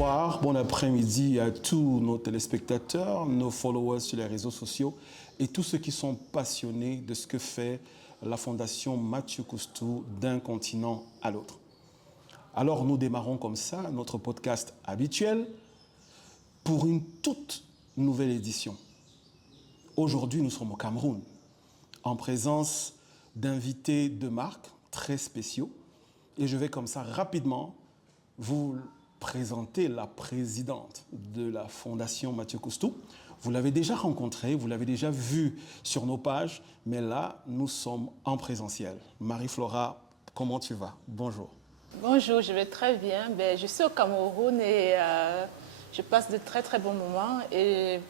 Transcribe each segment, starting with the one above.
Bonsoir, bon après-midi à tous nos téléspectateurs, nos followers sur les réseaux sociaux et tous ceux qui sont passionnés de ce que fait la Fondation Mathieu Coustou d'un continent à l'autre. Alors nous démarrons comme ça notre podcast habituel pour une toute nouvelle édition. Aujourd'hui, nous sommes au Cameroun en présence d'invités de marque très spéciaux et je vais comme ça rapidement vous présenter la présidente de la Fondation Mathieu Coustou. Vous l'avez déjà rencontrée, vous l'avez déjà vue sur nos pages, mais là, nous sommes en présentiel. Marie-Flora, comment tu vas? Bonjour. Bonjour, je vais très bien. Je suis au Cameroun et je passe de très très bons moments. Et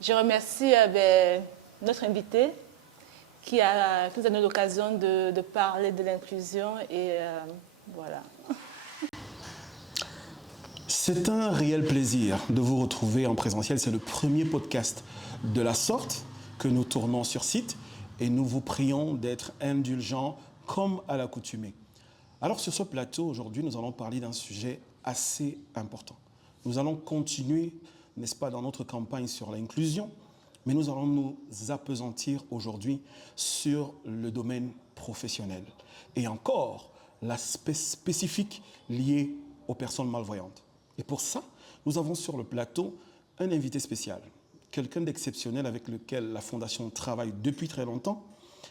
je remercie notre invité qui nous a donné l'occasion de parler de l'inclusion. Et voilà. C'est un réel plaisir de vous retrouver en présentiel. C'est le premier podcast de la sorte que nous tournons sur site et nous vous prions d'être indulgents comme à l'accoutumée. Alors sur ce plateau, aujourd'hui, nous allons parler d'un sujet assez important. Nous allons continuer, n'est-ce pas, dans notre campagne sur l'inclusion, mais nous allons nous appesantir aujourd'hui sur le domaine professionnel et encore l'aspect spécifique lié aux personnes malvoyantes. Et pour ça, nous avons sur le plateau un invité spécial, quelqu'un d'exceptionnel avec lequel la Fondation travaille depuis très longtemps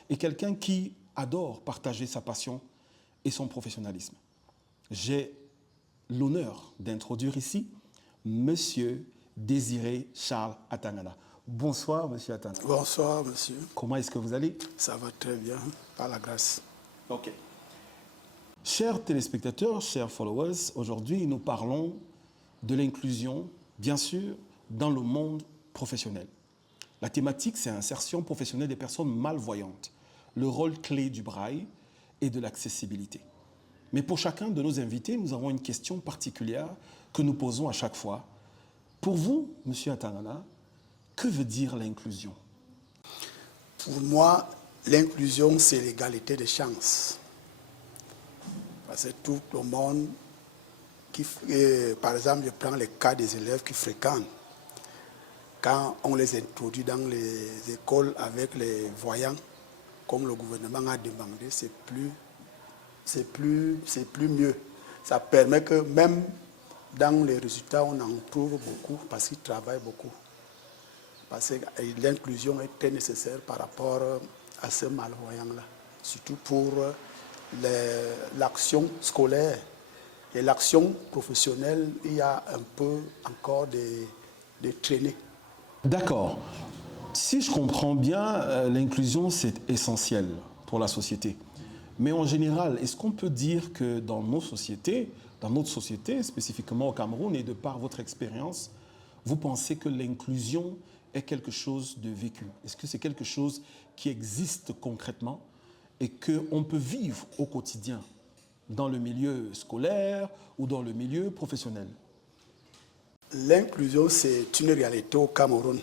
et quelqu'un qui adore partager sa passion et son professionnalisme. J'ai l'honneur d'introduire ici Monsieur Désiré Charles Atangana. Bonsoir, Monsieur Atangana. Bonsoir, monsieur. Comment est-ce que vous allez? Ça va très bien, par la grâce. Ok. Chers téléspectateurs, chers followers, aujourd'hui, nous parlons de l'inclusion, bien sûr, dans le monde professionnel. La thématique, c'est l'insertion professionnelle des personnes malvoyantes, le rôle clé du braille et de l'accessibilité. Mais pour chacun de nos invités, nous avons une question particulière que nous posons à chaque fois. Pour vous, Monsieur Atangana, que veut dire l'inclusion? Pour moi, l'inclusion, c'est l'égalité des chances. Parce que tout le monde, par exemple, je prends le cas des élèves qui fréquentent. Quand on les introduit dans les écoles avec les voyants, comme le gouvernement a demandé, c'est plus mieux. Ça permet que même dans les résultats, on en trouve beaucoup parce qu'ils travaillent beaucoup. Parce que l'inclusion est très nécessaire par rapport à ce malvoyant-là, surtout pour l'action scolaire. Et l'action professionnelle, il y a un peu encore des traînées. D'accord. Si je comprends bien, l'inclusion, c'est essentiel pour la société. Mais en général, est-ce qu'on peut dire que dans notre société, spécifiquement au Cameroun, et de par votre expérience, vous pensez que l'inclusion est quelque chose de vécu? Est-ce que c'est quelque chose qui existe concrètement et qu'on peut vivre au quotidien dans le milieu scolaire ou dans le milieu professionnel? L'inclusion, c'est une réalité au Cameroun.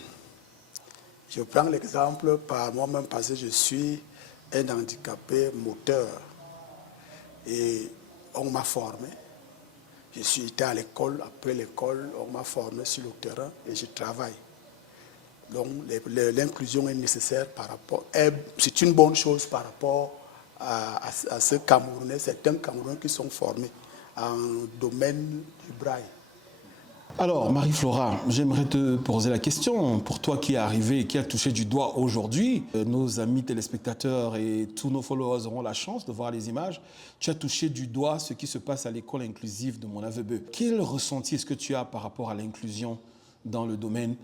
Je prends l'exemple par moi-même parce que je suis un handicapé moteur. Et on m'a formé. Je suis été à l'école, après l'école, on m'a formé sur le terrain et je travaille. Donc l'inclusion est nécessaire par rapport, c'est une bonne chose par rapport à ce Camerounais, certains Camerounais qui sont formés en domaine du braille. Alors, Marie-Flora, j'aimerais te poser la question. Pour toi qui es arrivé et qui a touché du doigt aujourd'hui, nos amis téléspectateurs et tous nos followers auront la chance de voir les images. Tu as touché du doigt ce qui se passe à l'école inclusive de Mon-Aveu-Beu. Quel ressenti est-ce que tu as par rapport à l'inclusion dans le domaine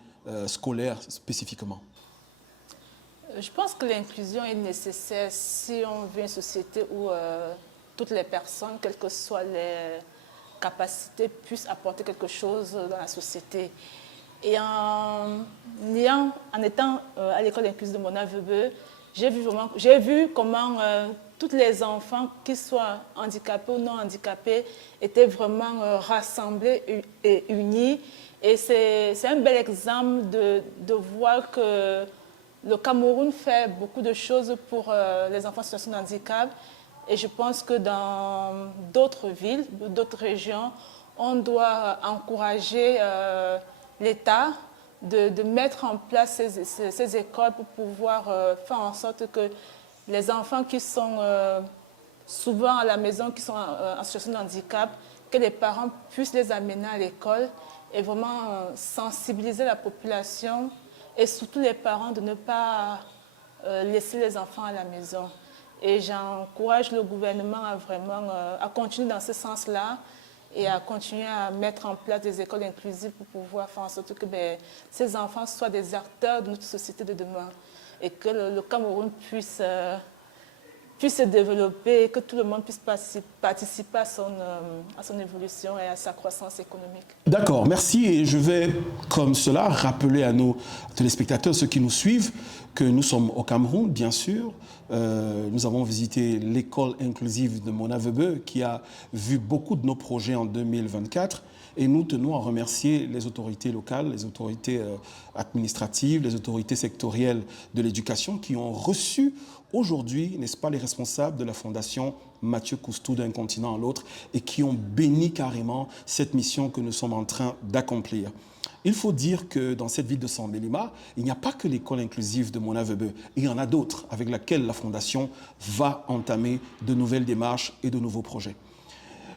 scolaire spécifiquement? Je pense que l'inclusion est nécessaire si on veut une société où toutes les personnes, quelles que soient les capacités, puissent apporter quelque chose dans la société. Et en étant à l'école inclusive de Mon-Aveu-Beu, j'ai vu comment tous les enfants, qu'ils soient handicapés ou non handicapés, étaient vraiment rassemblés et unis. Et c'est un bel exemple de voir que le Cameroun fait beaucoup de choses pour les enfants en situation de handicap. Et je pense que dans d'autres villes, d'autres régions, on doit encourager l'État de mettre en place ces écoles pour pouvoir faire en sorte que les enfants qui sont souvent à la maison, qui sont en situation de handicap, que les parents puissent les amener à l'école et vraiment sensibiliser la population et surtout les parents de ne pas laisser les enfants à la maison. Et j'encourage le gouvernement à continuer dans ce sens-là et à continuer à mettre en place des écoles inclusives pour pouvoir faire en sorte que ces enfants soient des acteurs de notre société de demain et que le Cameroun puisse se développer et que tout le monde puisse participer à son évolution et à sa croissance économique. D'accord, merci. Et je vais, comme cela, rappeler à nos téléspectateurs, ceux qui nous suivent, que nous sommes au Cameroun, bien sûr. Nous avons visité l'école inclusive de Monavebe, qui a vu beaucoup de nos projets en 2024. Et nous tenons à remercier les autorités locales, les autorités administratives, les autorités sectorielles de l'éducation qui ont reçu aujourd'hui, n'est-ce pas, les responsables de la fondation Mathieu Coustou d'un continent à l'autre et qui ont béni carrément cette mission que nous sommes en train d'accomplir. Il faut dire que dans cette ville de Sambelima, il n'y a pas que l'école inclusive de Monavebe, il y en a d'autres avec lesquelles la fondation va entamer de nouvelles démarches et de nouveaux projets.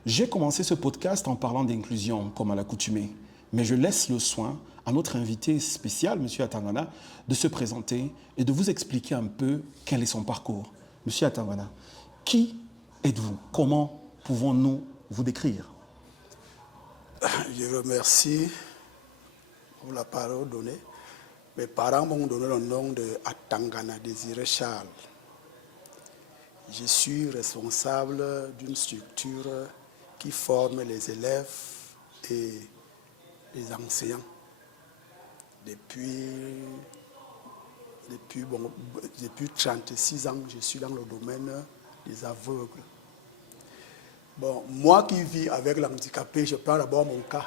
J'ai commencé ce podcast en parlant d'inclusion, comme à l'accoutumée, mais je laisse le soin à notre invité spécial, M. Atangana, de se présenter et de vous expliquer un peu quel est son parcours. M. Atangana, qui êtes-vous? Comment pouvons-nous vous décrire? Je remercie pour la parole donnée. Mes parents m'ont donné le nom de Atangana Désiré Charles. Je suis responsable d'une structure qui forme les élèves et les enseignants. Depuis 36 ans, je suis dans le domaine des aveugles. Bon, moi qui vis avec l'handicapé, je prends d'abord mon cas.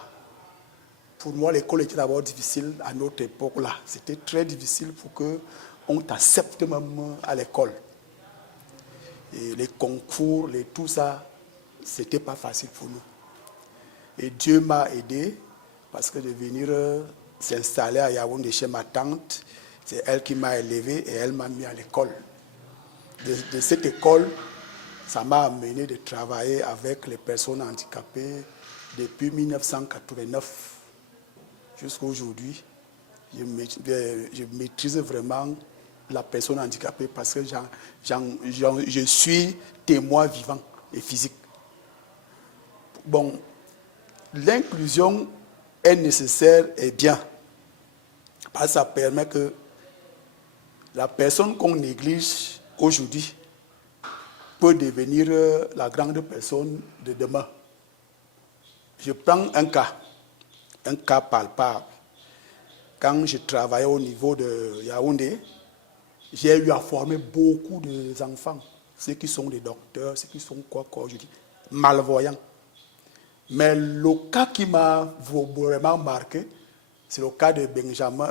Pour moi, l'école était d'abord difficile à notre époque-là. C'était très difficile pour qu'on t'accepte même à l'école. Et les concours, tout ça, c'était pas facile pour nous. Et Dieu m'a aidé parce que de venir s'installer à Yaoundé chez ma tante, c'est elle qui m'a élevé et elle m'a mis à l'école. De cette école, ça m'a amené de travailler avec les personnes handicapées depuis 1989 jusqu'à aujourd'hui. Je maîtrise vraiment la personne handicapée parce que je suis témoin vivant et physique. Bon, l'inclusion est nécessaire et bien, parce que ça permet que la personne qu'on néglige aujourd'hui peut devenir la grande personne de demain. Je prends un cas palpable. Quand je travaillais au niveau de Yaoundé, j'ai eu à former beaucoup d'enfants, ceux qui sont des docteurs, ceux qui sont quoi aujourd'hui, malvoyants. Mais le cas qui m'a vraiment marqué, c'est le cas de Benjamin,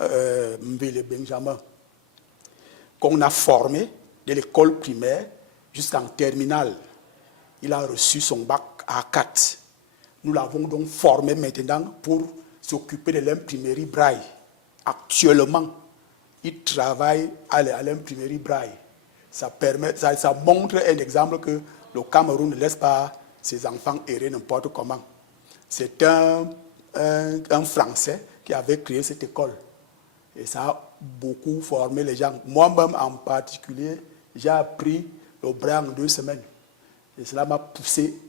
Mbele Benjamin, qu'on a formé de l'école primaire jusqu'en terminale. Il a reçu son bac à 4. Nous l'avons donc formé maintenant pour s'occuper de l'imprimerie Braille. Actuellement, il travaille à l'imprimerie Braille. Ça montre un exemple que le Cameroun ne laisse pas ses enfants errer n'importe comment. C'est un Français qui avait créé cette école. Et ça a beaucoup formé les gens. Moi-même en particulier, j'ai appris le braille en 2 semaines. Et cela m'a poussé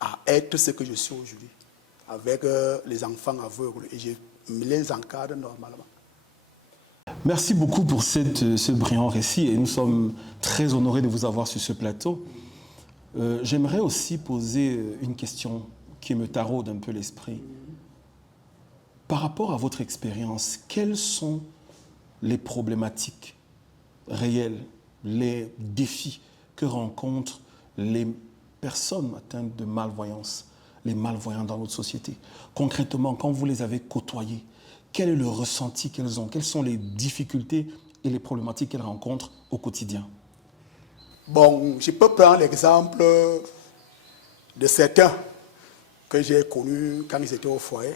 à être ce que je suis aujourd'hui, avec les enfants aveugles. Et je me les encadre normalement. Merci beaucoup pour ce brillant récit et nous sommes très honorés de vous avoir sur ce plateau. J'aimerais aussi poser une question qui me taraude un peu l'esprit. Par rapport à votre expérience, quelles sont les problématiques réelles, les défis que rencontrent les personnes atteintes de malvoyance, les malvoyants dans notre société? Concrètement, quand vous les avez côtoyés, quel est le ressenti qu'elles ont? Quelles sont les difficultés et les problématiques qu'elles rencontrent au quotidien? Bon, je peux prendre l'exemple de certains. que j'ai connu quand ils étaient au foyer.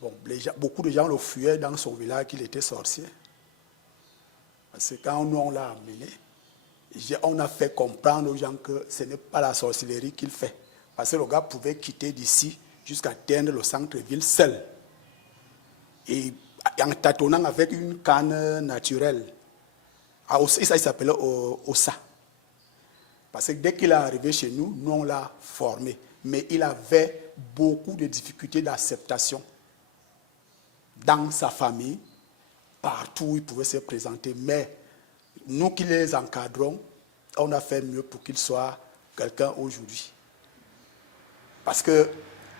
Bon, beaucoup de gens le fuyaient dans son village qu'il était sorcier. Parce que quand nous on l'a amené, on a fait comprendre aux gens que ce n'est pas la sorcellerie qu'il fait. Parce que le gars pouvait quitter d'ici jusqu'à atteindre le centre-ville seul. Et en tâtonnant avec une canne naturelle. Ça, il s'appelait Ossa. Parce que dès qu'il est arrivé chez nous, nous on l'a formé. Mais il avait beaucoup de difficultés d'acceptation dans sa famille, partout où il pouvait se présenter. Mais nous qui les encadrons, on a fait mieux pour qu'il soit quelqu'un aujourd'hui. Parce que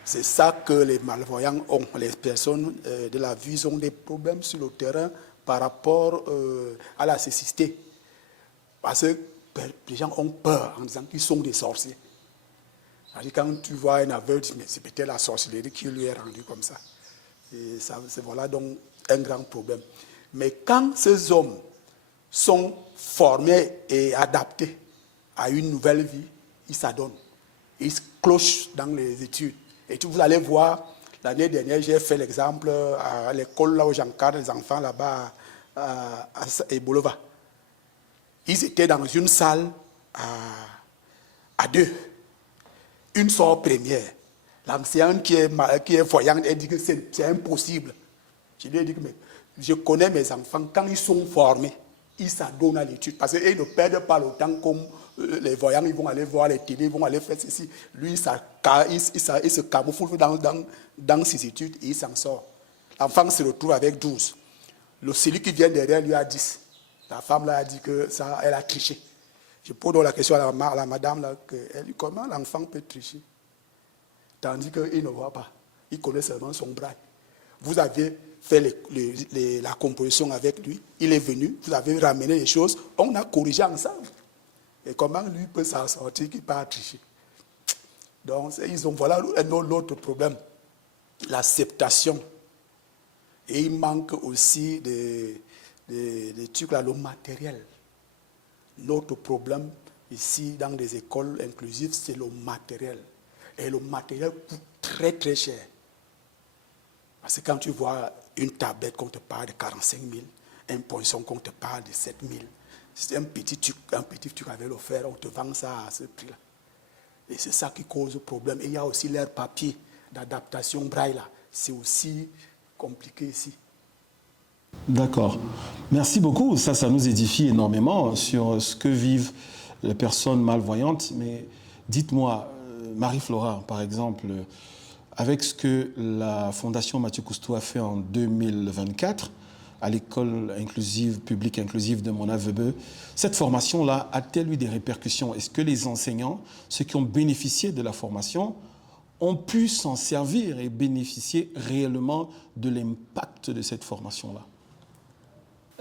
c'est ça que les malvoyants ont. Les personnes de la vue, ils ont des problèmes sur le terrain par rapport à la cécité. Parce que les gens ont peur en disant qu'ils sont des sorciers. C'est-à-dire, quand tu vois un aveugle, tu dis, mais c'est peut-être la sorcellerie qui lui est rendue comme ça. Et ça, c'est voilà donc un grand problème. Mais quand ces hommes sont formés et adaptés à une nouvelle vie, ils s'adonnent. Ils se clochent dans les études. Et vous allez voir, l'année dernière, j'ai fait l'exemple à l'école là où j'encadre les enfants là-bas à Ebolova. Ils étaient dans une salle à deux. Une sort première. L'ancienne qui est voyante, elle dit que c'est impossible. Je lui ai dit que mais, je connais mes enfants, quand ils sont formés, ils s'adonnent à l'étude. Parce qu'ils ne perdent pas le temps comme les voyants, ils vont aller voir les télés, ils vont aller faire ceci. Lui, il se camoufle dans ses études et il s'en sort. L'enfant se retrouve avec 12. Celui qui vient derrière lui a 10. La femme là a dit que ça, elle a triché. Je pose donc la question à la madame là, elle dit comment l'enfant peut tricher? Tandis qu'il ne voit pas. Il connaît seulement son bras. Vous avez fait la composition avec lui, il est venu, vous avez ramené les choses, on a corrigé ensemble. Et comment lui peut s'en sortir qu'il pas tricher? Donc, voilà un autre problème, l'acceptation. Et il manque aussi des trucs là, le matériel. L'autre problème ici dans les écoles inclusives, c'est le matériel. Et le matériel coûte très très cher. Parce que quand tu vois une tablette qu'on te parle de 45 000, un poinçon qu'on te parle de 7 000, c'est un petit truc avec le fer, on te vend ça à ce prix-là. Et c'est ça qui cause le problème. Et il y a aussi l'air papier d'adaptation braille là. C'est aussi compliqué ici. D'accord. Merci beaucoup. Ça nous édifie énormément sur ce que vivent les personnes malvoyantes. Mais dites-moi, Marie-Flora, par exemple, avec ce que la Fondation Mathieu Cousteau a fait en 2024 à l'école inclusive, publique inclusive de Mona-Vebeu, cette formation-là a-t-elle eu des répercussions? Est-ce que les enseignants, ceux qui ont bénéficié de la formation, ont pu s'en servir et bénéficier réellement de l'impact de cette formation-là?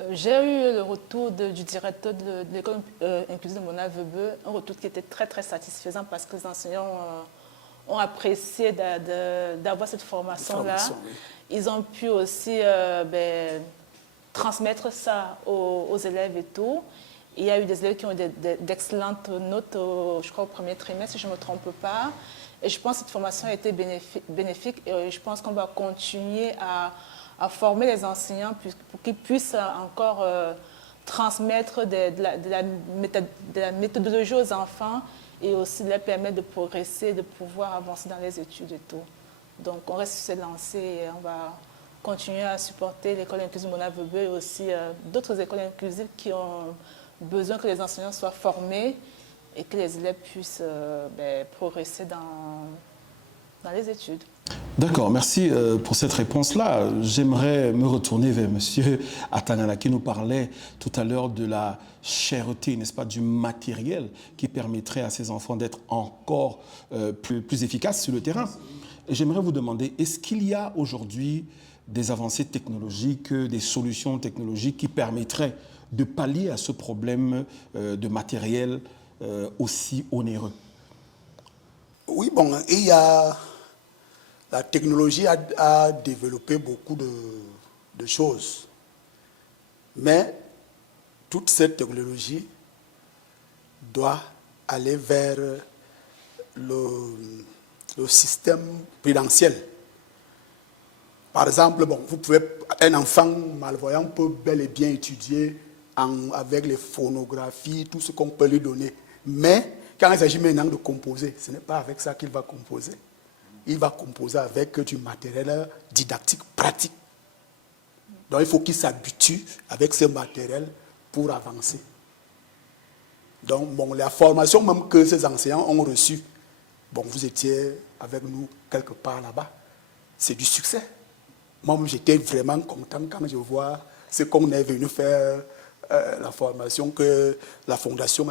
J'ai eu le retour du directeur de l'école inclusive de Mona-Vebeu, un retour qui était très très satisfaisant parce que les enseignants ont apprécié d'avoir cette formation-là. Oui. Ils ont pu aussi transmettre ça aux élèves et tout. Il y a eu des élèves qui ont eu d'excellentes notes, je crois, au premier trimestre, si je ne me trompe pas. Et je pense que cette formation a été bénéfique et je pense qu'on va continuer à former les enseignants pour qu'ils puissent encore transmettre de la méthodologie aux enfants et aussi leur permettre de progresser, de pouvoir avancer dans les études et tout. Donc on reste sur cette lancée et on va continuer à supporter l'école inclusive Mona-Vebeu et aussi d'autres écoles inclusives qui ont besoin que les enseignants soient formés et que les élèves puissent progresser dans les études. D'accord, merci pour cette réponse-là. J'aimerais me retourner vers M. Atangana qui nous parlait tout à l'heure de la cherté, n'est-ce pas, du matériel qui permettrait à ces enfants d'être encore plus efficaces sur le terrain. Et j'aimerais vous demander, est-ce qu'il y a aujourd'hui des avancées technologiques, des solutions technologiques qui permettraient de pallier à ce problème de matériel aussi onéreux? Oui, bon, il y a... La technologie a développé beaucoup de choses. Mais toute cette technologie doit aller vers le système prudentiel. Par exemple, bon, un enfant malvoyant peut bel et bien étudier avec les phonographies, tout ce qu'on peut lui donner. Mais quand il s'agit maintenant de composer, ce n'est pas avec ça qu'il va composer. Il va composer avec du matériel didactique pratique. Donc il faut qu'il s'habitue avec ce matériel pour avancer. Donc bon, la formation même que ces enseignants ont reçue, bon, vous étiez avec nous quelque part là-bas, c'est du succès. Moi, j'étais vraiment content quand je vois ce qu'on est venu faire, la formation que la Fondation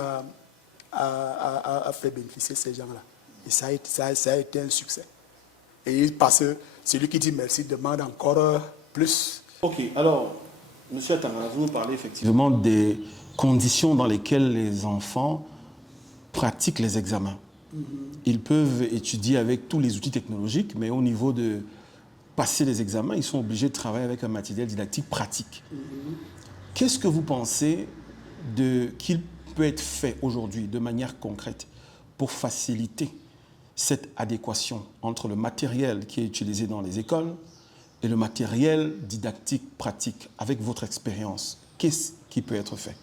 a fait bénéficier ces gens-là. Et ça a été un succès. Et parce que celui qui dit merci demande encore plus. Ok, alors, M. Atanga, vous nous parlez effectivement des conditions dans lesquelles les enfants pratiquent les examens. Ils peuvent étudier avec tous les outils technologiques, mais au niveau de passer les examens, ils sont obligés de travailler avec un matériel didactique pratique. Qu'est-ce que vous pensez qu'il peut être fait aujourd'hui de manière concrète pour faciliter cette adéquation entre le matériel qui est utilisé dans les écoles et le matériel didactique pratique? Avec votre expérience, qu'est-ce qui peut être fait?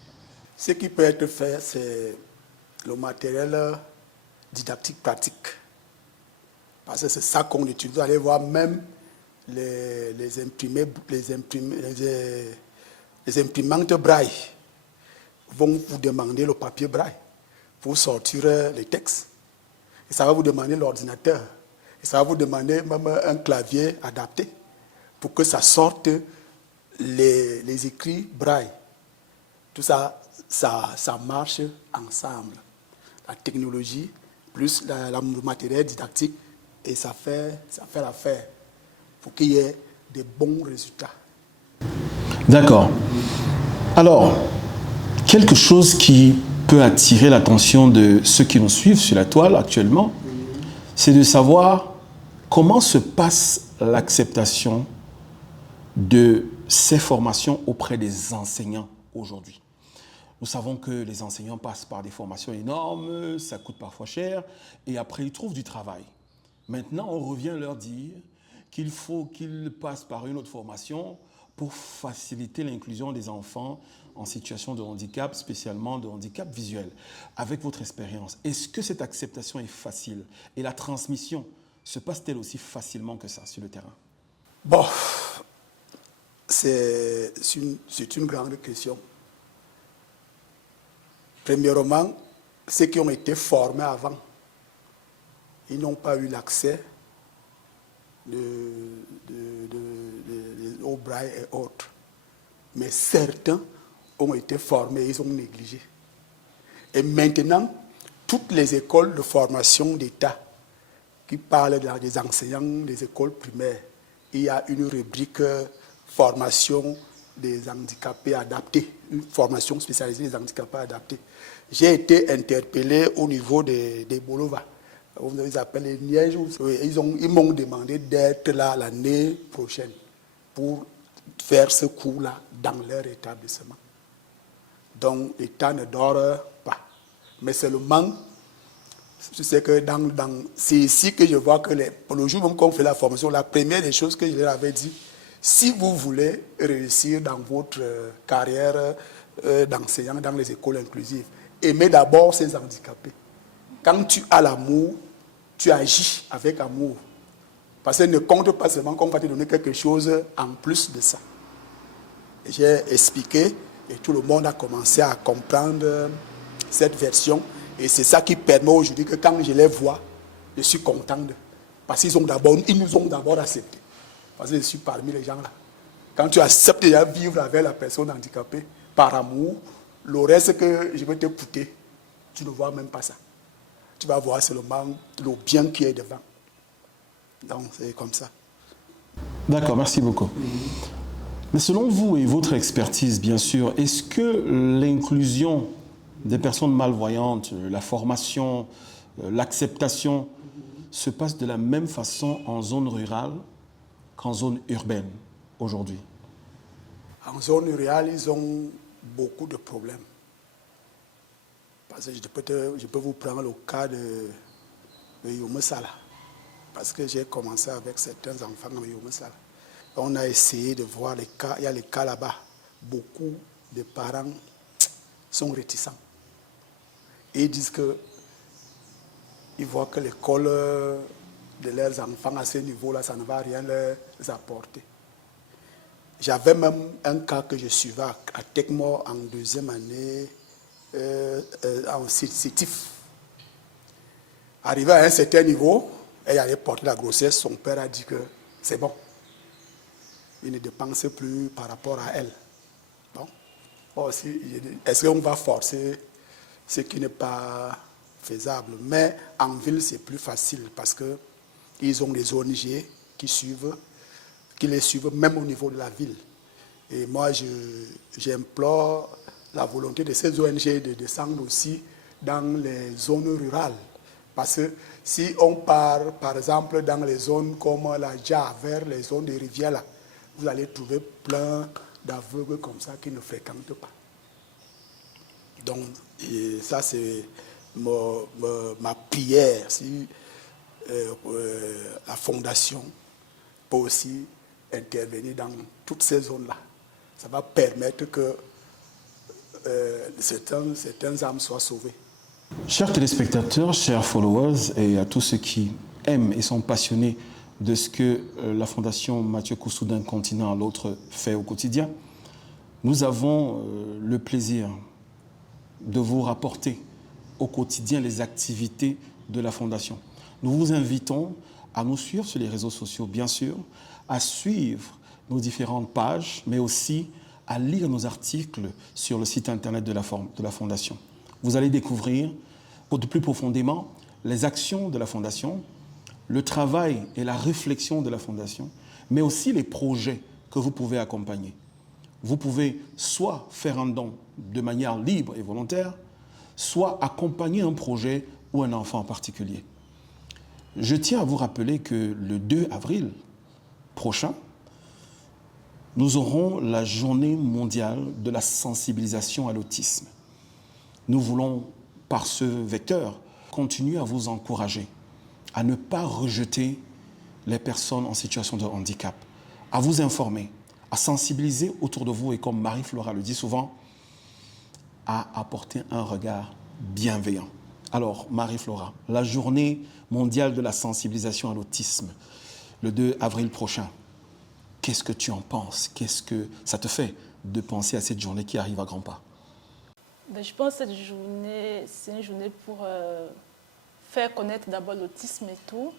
Ce qui peut être fait, c'est le matériel didactique pratique. Parce que c'est ça qu'on utilise. Vous allez voir même les imprimantes braille vont vous demander le papier braille pour sortir les textes. Et ça va vous demander l'ordinateur. Et ça va vous demander même un clavier adapté pour que ça sorte les écrits braille. Tout ça, ça marche ensemble. La technologie plus le matériel didactique, et ça fait l'affaire pour qu'il y ait des bons résultats. D'accord. Alors, quelque chose qui peut attirer l'attention de ceux qui nous suivent sur la toile actuellement, c'est de savoir comment se passe l'acceptation de ces formations auprès des enseignants aujourd'hui. Nous savons que les enseignants passent par des formations énormes, ça coûte parfois cher, et après ils trouvent du travail. Maintenant, on revient leur dire qu'il faut qu'ils passent par une autre formation pour faciliter l'inclusion des enfants en situation de handicap, spécialement de handicap visuel. Avec votre expérience, est-ce que cette acceptation est facile? Et la transmission se passe-t-elle aussi facilement que ça sur le terrain? Bon, c'est une grande question. Premièrement, ceux qui ont été formés avant, ils n'ont pas eu l'accès au braille et autres. Mais certains ont été formés, ils ont négligé. Et maintenant, toutes les écoles de formation d'État qui parlent des enseignants des écoles primaires, il y a une rubrique formation des handicapés adaptés, une formation spécialisée des handicapés adaptés. J'ai été interpellé au niveau des Bolova. Ils appellent les Nièges. Ils m'ont demandé d'être là l'année prochaine pour faire ce cours-là dans leur établissement. Donc, l'État ne dort pas. Mais seulement, je sais que c'est ici que je vois que le jour même qu'on fait la formation, la première des choses que je leur avais dit, si vous voulez réussir dans votre carrière d'enseignant dans les écoles inclusives, aimez d'abord ces handicapés. Quand tu as l'amour, tu agis avec amour. Parce qu'il ne compte pas seulement qu'on va te donner quelque chose en plus de ça. J'ai expliqué et tout le monde a commencé à comprendre cette version. Et c'est ça qui permet aujourd'hui que quand je les vois, je suis content parce qu'ils nous ont d'abord acceptés. Parce que je suis parmi les gens là. Quand tu acceptes de vivre avec la personne handicapée par amour, le reste que je vais te coûter, tu ne vois même pas ça. Tu vas voir seulement le bien qui est devant. Donc, c'est comme ça. D'accord, merci beaucoup. Mais selon vous et votre expertise, bien sûr, est-ce que l'inclusion des personnes malvoyantes, la formation, l'acceptation se passe de la même façon en zone rurale qu'en zone urbaine aujourd'hui? En zone rurale, ils ont beaucoup de problèmes. Parce que je peux vous prendre le cas de Yomesala. parce que j'ai commencé avec certains enfants en Yomessal. On a essayé de voir les cas, il y a les cas là-bas. Beaucoup de parents sont réticents. Et ils disent qu'ils voient que l'école de leurs enfants à ce niveau-là, ça ne va rien leur apporter. J'avais même un cas que je suivais à Tecmo en deuxième année, en CITIF. Arrivé à un certain niveau, elle allait porter la grossesse, son père a dit que c'est bon. Il ne dépense plus par rapport à elle. Bon. Est-ce qu'on va forcer ce qui n'est pas faisable? Mais en ville, c'est plus facile parce qu'ils ont des ONG qui les suivent même au niveau de la ville. Et moi, j'implore la volonté de ces ONG de descendre aussi dans les zones rurales. Parce que si on part, par exemple, dans les zones comme la Dja, vers les zones des rivières, là, vous allez trouver plein d'aveugles comme ça qui ne fréquentent pas. Donc, ça, c'est ma prière. Si la fondation peut aussi intervenir dans toutes ces zones-là, ça va permettre que certaines âmes soient sauvées. Chers téléspectateurs, chers followers et à tous ceux qui aiment et sont passionnés de ce que la Fondation Mathieu Koussou d'un continent à l'autre fait au quotidien, nous avons le plaisir de vous rapporter au quotidien les activités de la Fondation. Nous vous invitons à nous suivre sur les réseaux sociaux, bien sûr, à suivre nos différentes pages, mais aussi à lire nos articles sur le site internet de la Fondation. Vous allez découvrir de plus profondément les actions de la Fondation, le travail et la réflexion de la Fondation, mais aussi les projets que vous pouvez accompagner. Vous pouvez soit faire un don de manière libre et volontaire, soit accompagner un projet ou un enfant en particulier. Je tiens à vous rappeler que le 2 avril prochain, nous aurons la journée mondiale de la sensibilisation à l'autisme. Nous voulons, par ce vecteur, continuer à vous encourager à ne pas rejeter les personnes en situation de handicap, à vous informer, à sensibiliser autour de vous et, comme Marie-Flora le dit souvent, à apporter un regard bienveillant. Alors, Marie-Flora, la journée mondiale de la sensibilisation à l'autisme, le 2 avril prochain, qu'est-ce que tu en penses? Qu'est-ce que ça te fait de penser à cette journée qui arrive à grands pas? Je pense que cette journée, c'est une journée pour faire connaître d'abord l'autisme et tout,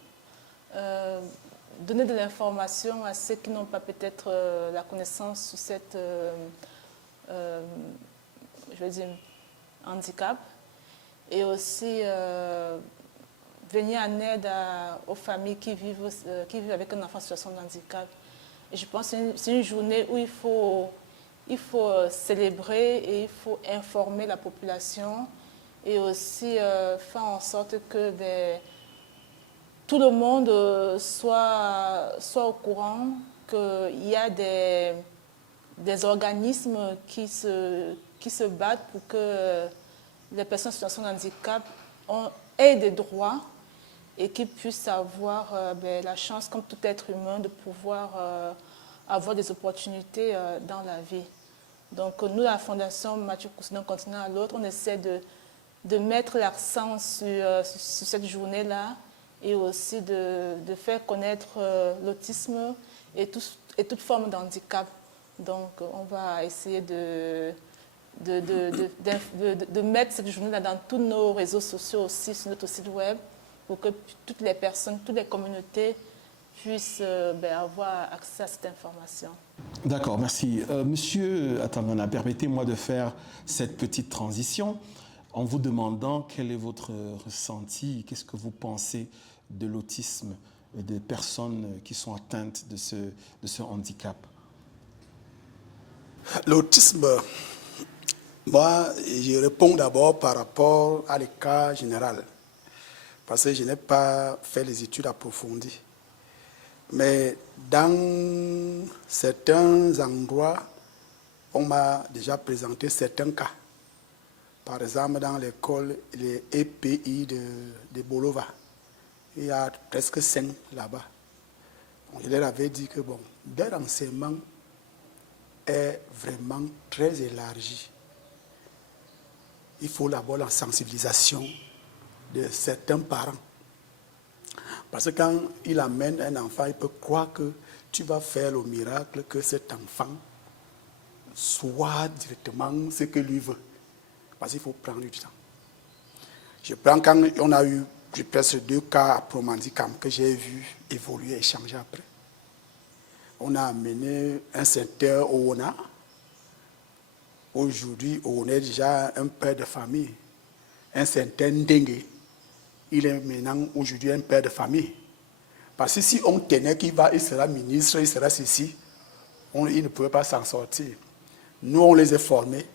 donner de l'information à ceux qui n'ont pas peut-être la connaissance sur cette, je vais dire, handicap, et aussi venir en aide aux familles qui vivent avec un enfant en situation de handicap. Et je pense que c'est une journée où il faut célébrer et il faut informer la population et aussi faire en sorte que tout le monde soit au courant qu'il y a des organismes qui se battent pour que les personnes en situation de handicap aient des droits et qu'ils puissent avoir la chance, comme tout être humain, de pouvoir avoir des opportunités dans la vie. Donc nous, la Fondation Mathieu Koussou d'un continent à l'autre, on essaie de mettre l'accent sur cette journée-là et aussi de faire connaître l'autisme et toute forme d'handicap. Donc on va essayer de mettre cette journée-là dans tous nos réseaux sociaux aussi, sur notre site web, pour que toutes les personnes, toutes les communautés puissent avoir accès à cette information. D'accord, merci. Monsieur Atangana, permettez-moi de faire cette petite transition en vous demandant quel est votre ressenti, qu'est-ce que vous pensez de l'autisme et des personnes qui sont atteintes de ce handicap. L'autisme, moi, je réponds d'abord par rapport à l'état général, parce que je n'ai pas fait les études approfondies. Mais dans certains endroits, on m'a déjà présenté certains cas. Par exemple, dans l'école, les EPI de Bolova, il y a presque 5 là-bas. Je leur avais dit que bon, leur enseignement est vraiment très élargi. Il faut d'abord la sensibilisation de certains parents. Parce que quand il amène un enfant, il peut croire que tu vas faire le miracle, que cet enfant soit directement ce que lui veut. Parce qu'il faut prendre du temps. Je prends quand on a eu presque 2 cas à Promandicam que j'ai vu évoluer, échanger après. On a amené un certain Oona. Aujourd'hui, on est déjà un père de famille. Un certain Dengue. Il est maintenant aujourd'hui un père de famille. Parce que si on tenait qu'il sera ministre, il sera ceci, il ne pouvait pas s'en sortir. Nous, on les a formés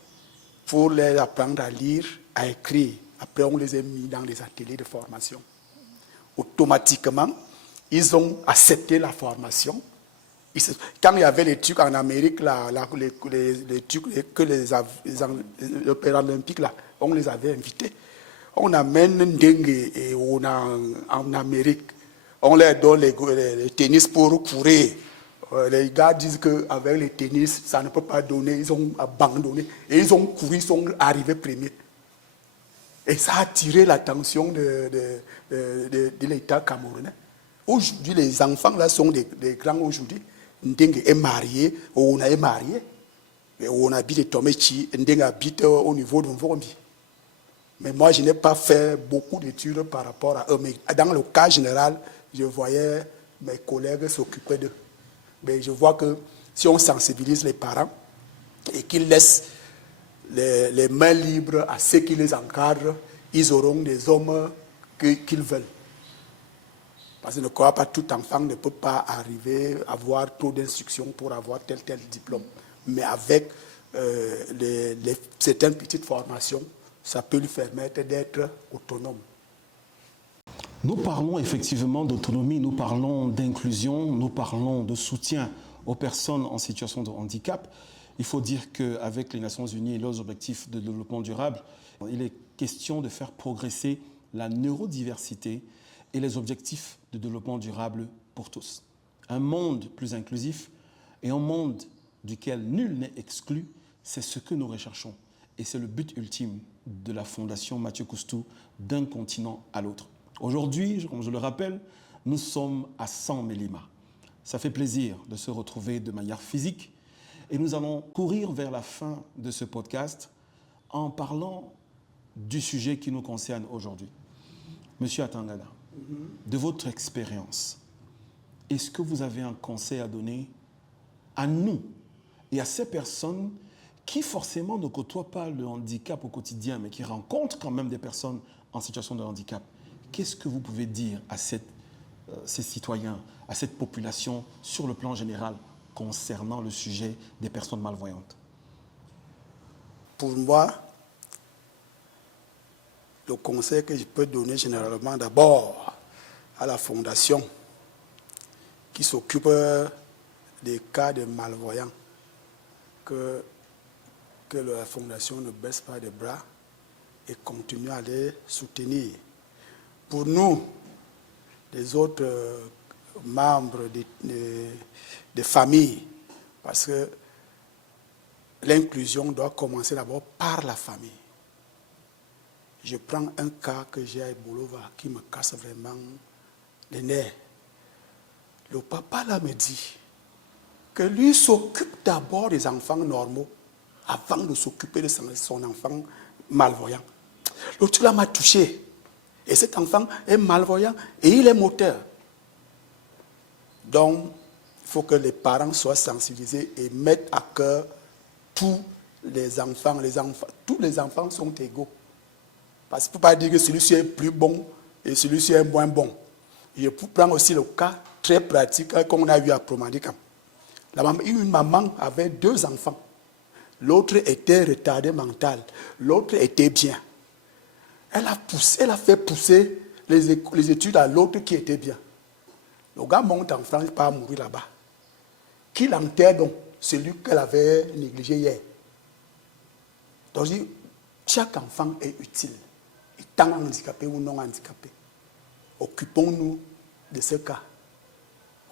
pour les apprendre à lire, à écrire. Après, on les a mis dans les ateliers de formation. Automatiquement, ils ont accepté la formation. Quand il y avait les trucs en Amérique, les trucs que les Paralympiques, là, on les avait invités. On amène Ndengue et on a en Amérique. On leur donne les tennis pour courir. Les gars disent qu'avec les tennis, ça ne peut pas donner. Ils ont abandonné. Et ils ont couru, ils sont arrivés premiers. Et ça a attiré l'attention de l'État camerounais. Aujourd'hui, les enfants là sont des grands aujourd'hui. Ndengue est marié, on est marié. Et on habite Tomechi, Ndengue habite au niveau de Mvombi. Mais moi, je n'ai pas fait beaucoup d'études par rapport à eux. Mais dans le cas général, je voyais mes collègues s'occuper d'eux. Mais je vois que si on sensibilise les parents et qu'ils laissent les mains libres à ceux qui les encadrent, ils auront des hommes qu'ils veulent. Parce que je ne crois pas que tout enfant ne peut pas arriver à avoir trop d'instructions pour avoir tel diplôme. Mais avec certaines petites formations, ça peut lui permettre d'être autonome. Nous parlons effectivement d'autonomie, nous parlons d'inclusion, nous parlons de soutien aux personnes en situation de handicap. Il faut dire qu'avec les Nations Unies et leurs objectifs de développement durable, il est question de faire progresser la neurodiversité et les objectifs de développement durable pour tous. Un monde plus inclusif et un monde duquel nul n'est exclu, c'est ce que nous recherchons. Et c'est le but ultime de la Fondation Mathieu Coustou, d'un continent à l'autre. Aujourd'hui, comme je le rappelle, nous sommes à 100 Mélima. Ça fait plaisir de se retrouver de manière physique et nous allons courir vers la fin de ce podcast en parlant du sujet qui nous concerne aujourd'hui. Monsieur Atangana, de votre expérience, est-ce que vous avez un conseil à donner à nous et à ces personnes qui forcément ne côtoient pas le handicap au quotidien, mais qui rencontrent quand même des personnes en situation de handicap? Qu'est-ce que vous pouvez dire à ces citoyens, à cette population sur le plan général concernant le sujet des personnes malvoyantes? Pour moi, le conseil que je peux donner généralement d'abord à la Fondation qui s'occupe des cas de malvoyants, que la Fondation ne baisse pas les bras et continue à les soutenir. Pour nous, les autres membres des familles, parce que l'inclusion doit commencer d'abord par la famille. Je prends un cas que j'ai à Bolova qui me casse vraiment les nerfs. Le papa là me dit que lui s'occupe d'abord des enfants normaux avant de s'occuper de son enfant malvoyant. Le truc là m'a touché. Et cet enfant est malvoyant et il est moteur. Donc, il faut que les parents soient sensibilisés et mettent à cœur tous les enfants. Tous les enfants sont égaux. Parce qu'il ne faut pas dire que celui-ci est plus bon et celui-ci est moins bon. Je prends aussi le cas très pratique qu'on a eu à Promandicam. Une maman avait 2 enfants. L'autre était retardé mental. L'autre était bien. Elle a fait pousser les études à l'autre qui était bien. Le gars monte en France, pas mourir là-bas. Qui l'enterre donc? Celui qu'elle avait négligé hier. Donc, chaque enfant est utile, étant handicapé ou non handicapé. occupons-nous de ce cas.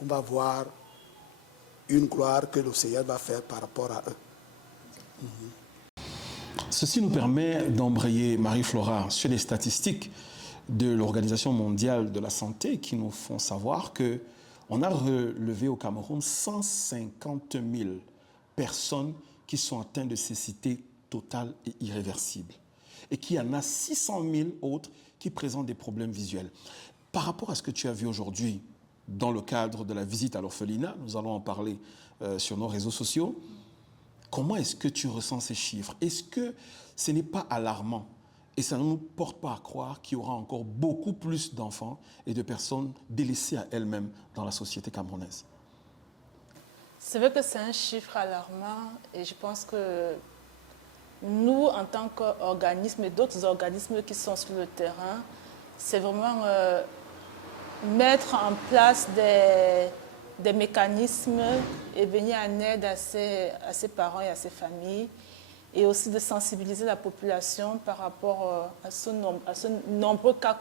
On va voir une gloire que le Seigneur va faire par rapport à eux. Ceci nous permet d'embrayer, Marie-Flora, sur les statistiques de l'Organisation mondiale de la santé qui nous font savoir qu'on a relevé au Cameroun 150 000 personnes qui sont atteintes de cécité totale et irréversible. Et qu'il y en a 600 000 autres qui présentent des problèmes visuels. Par rapport à ce que tu as vu aujourd'hui dans le cadre de la visite à l'orphelinat, nous allons en parler sur nos réseaux sociaux, comment est-ce que tu ressens ces chiffres? Est-ce que ce n'est pas alarmant? Et ça ne nous porte pas à croire qu'il y aura encore beaucoup plus d'enfants et de personnes délaissées à elles-mêmes dans la société camerounaise. C'est vrai que c'est un chiffre alarmant et je pense que nous, en tant qu'organisme et d'autres organismes qui sont sur le terrain, c'est vraiment mettre en place des mécanismes et venir en aide à ces parents et à ces familles, et aussi de sensibiliser la population par rapport à ce nombreux cas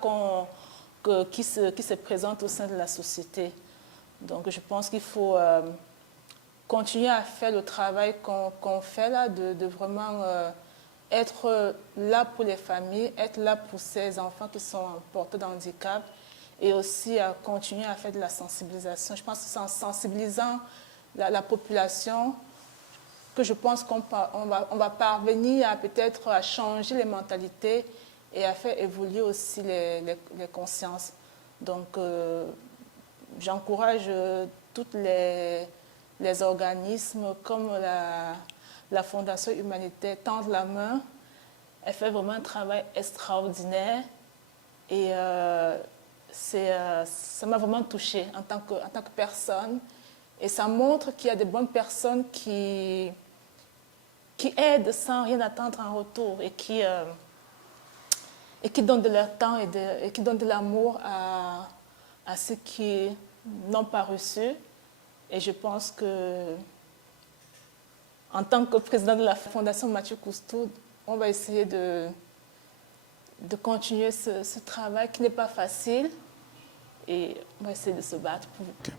qui se présentent au sein de la société. Donc je pense qu'il faut continuer à faire le travail qu'on fait là, de vraiment être là pour les familles, être là pour ces enfants qui sont porteurs de handicap, et aussi à continuer à faire de la sensibilisation. Je pense que c'est en sensibilisant la population que je pense qu'on va parvenir à peut-être à changer les mentalités et à faire évoluer aussi les consciences. Donc, j'encourage tous les organismes comme la Fondation humanitaire Tendre la main. Elle fait vraiment un travail extraordinaire et ça m'a vraiment touchée en tant que personne. Et ça montre qu'il y a de bonnes personnes qui aident sans rien attendre en retour et qui donnent de leur temps et qui donnent de l'amour à ceux qui n'ont pas reçu. Et je pense que, en tant que président de la Fondation Mathieu Coustou, on va essayer de continuer ce travail qui n'est pas facile et on va essayer de se battre pour vous. Okay.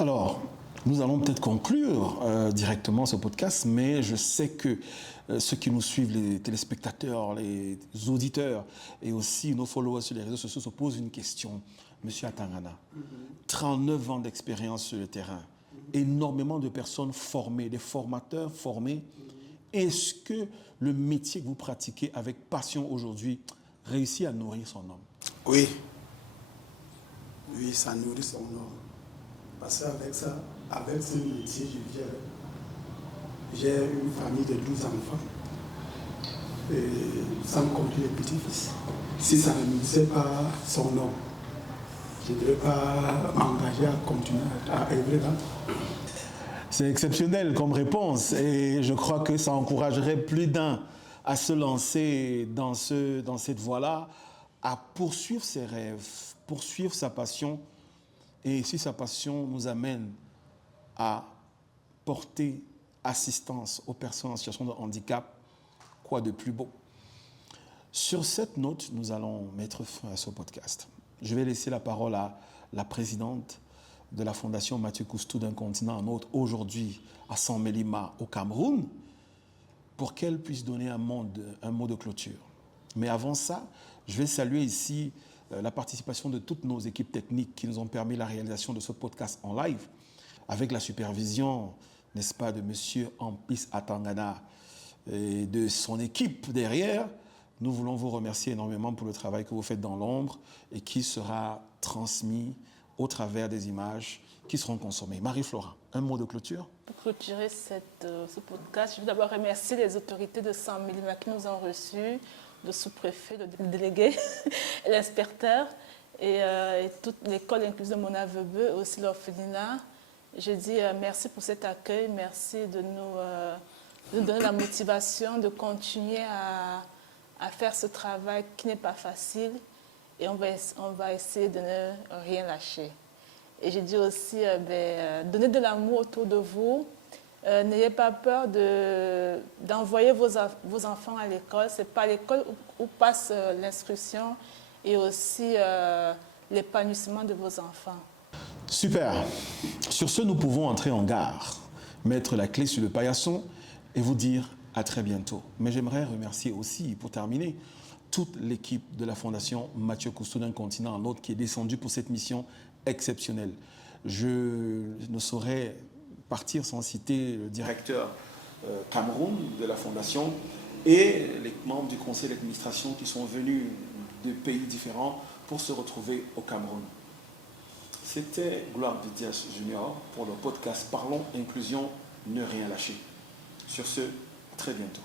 Alors, nous allons peut-être conclure directement ce podcast, mais je sais que ceux qui nous suivent, les téléspectateurs, les auditeurs et aussi nos followers sur les réseaux sociaux se posent une question. Monsieur Atangana, 39 ans d'expérience sur le terrain, énormément de personnes formées, des formateurs formés. Est-ce que le métier que vous pratiquez avec passion aujourd'hui réussit à nourrir son homme? Oui. Oui, ça nourrit son homme. Parce qu'avec ça, avec ce métier, j'ai une famille de 12 enfants, et sans compter les petits-fils. Si ça ne nourrissait pas son homme, je ne devrais pas m'engager à continuer à œuvrer là. C'est exceptionnel comme réponse et je crois que ça encouragerait plus d'un à se lancer dans cette voie-là, à poursuivre ses rêves, poursuivre sa passion. Et si sa passion nous amène à porter assistance aux personnes en situation de handicap, quoi de plus beau? Sur cette note, nous allons mettre fin à ce podcast. Je vais laisser la parole à la présidente de la Fondation Mathieu Coustou d'un continent à un autre, aujourd'hui à San Melima, au Cameroun, pour qu'elle puisse donner un mot de clôture. Mais avant ça, je vais saluer ici la participation de toutes nos équipes techniques qui nous ont permis la réalisation de ce podcast en live, avec la supervision, n'est-ce pas, de M. Amplis Atangana et de son équipe derrière. Nous voulons vous remercier énormément pour le travail que vous faites dans l'ombre et qui sera transmis au travers des images qui seront consommées. Marie-Flora, un mot de clôture? Pour clôturer ce podcast, je veux d'abord remercier les autorités de San Melima qui nous ont reçus, le sous-préfet, le délégué, l'inspecteur et toute l'école inclusive de Monavebe, aussi l'orphelinat. Je dis merci pour cet accueil, merci de nous donner la motivation de continuer à faire ce travail qui n'est pas facile et on va essayer de ne rien lâcher. Et je dis aussi, donnez de l'amour autour de vous. N'ayez pas peur d'envoyer vos enfants à l'école. Ce n'est pas à l'école où passe l'instruction. Et aussi, l'épanouissement de vos enfants. Super. Sur ce, nous pouvons entrer en gare, mettre la clé sur le paillasson et vous dire à très bientôt. Mais j'aimerais remercier aussi, pour terminer, toute l'équipe de la Fondation Mathieu Cousteau d'un continent à l'autre qui est descendue pour cette mission exceptionnelle. Je ne saurais partir sans citer le directeur Cameroun de la Fondation et les membres du conseil d'administration qui sont venus de pays différents pour se retrouver au Cameroun. C'était Gloire de Dias Junior pour le podcast Parlons Inclusion, ne rien lâcher. Sur ce, à très bientôt.